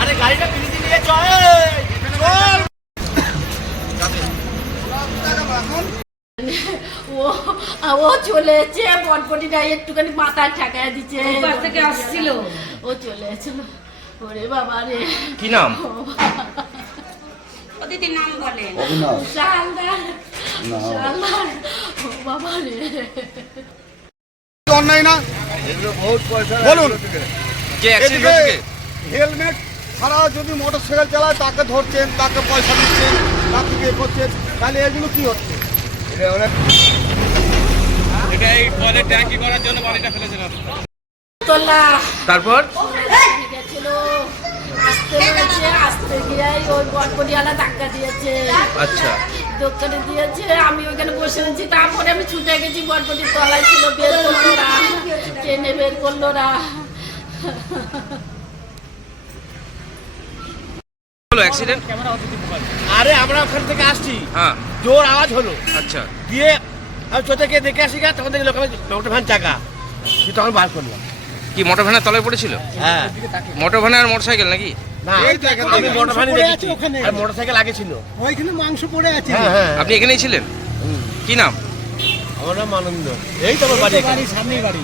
আরে গাড়িটা ফিরিয়ে নিয়ে চল। চল। ও ও চলেছে বটবটিটা একটুখানি মাথায় ঠেকায় দিচ্ছে। থেকে আসছিল? ও চলে এসেছিল। ওরে বাবা রে। কি নাম? দিদির নাম বলেন শালদার। শালদার। ও বাবা রে। অন্যায় না। বলুন। যে অ্যাক্সিডেন্ট হয়েছে হেলমেট ছাড়া যদি মোটর সাইকেল চালায় তাকে ধরছেন তাকে পয়সা দিচ্ছেন তাকে ইয়ে করছেন তাহলে এগুলো কি হচ্ছে? এটা অনেক এটা এই ট্যাঙ্কি করার জন্য তারপর? আচ্ছা। দোকানে দিয়েছে আমি ওইখানে বসে আছি। তারপরে আমি ছুটে গেছি বটবটির তলায় ছিল বের করল না। ট্রেনে বের করল না। হলো অ্যাক্সিডেন্ট আরে আমরা ওখান থেকে আসছি। হ্যাঁ। জোর আওয়াজ হলো। আচ্ছা। দিয়ে আমি চোখে গিয়ে দেখে আসি গা তখন দেখি মোটর ভ্যান চাকা। তখন বার করলাম কি মোটর ভ্যানের তলায় পড়েছিল? হ্যাঁ। মোটর ভ্যান আর মোটরসাইকেল নাকি? না আমি মোটর সাইকেল আগে ছিল। মাংস পড়ে আছে। হ্যাঁ হ্যাঁ। আপনি এখানেই ছিলেন? কি নাম? আমার নাম আনন্দ এই তো আমার বাড়ি। সামনেই বাড়ি।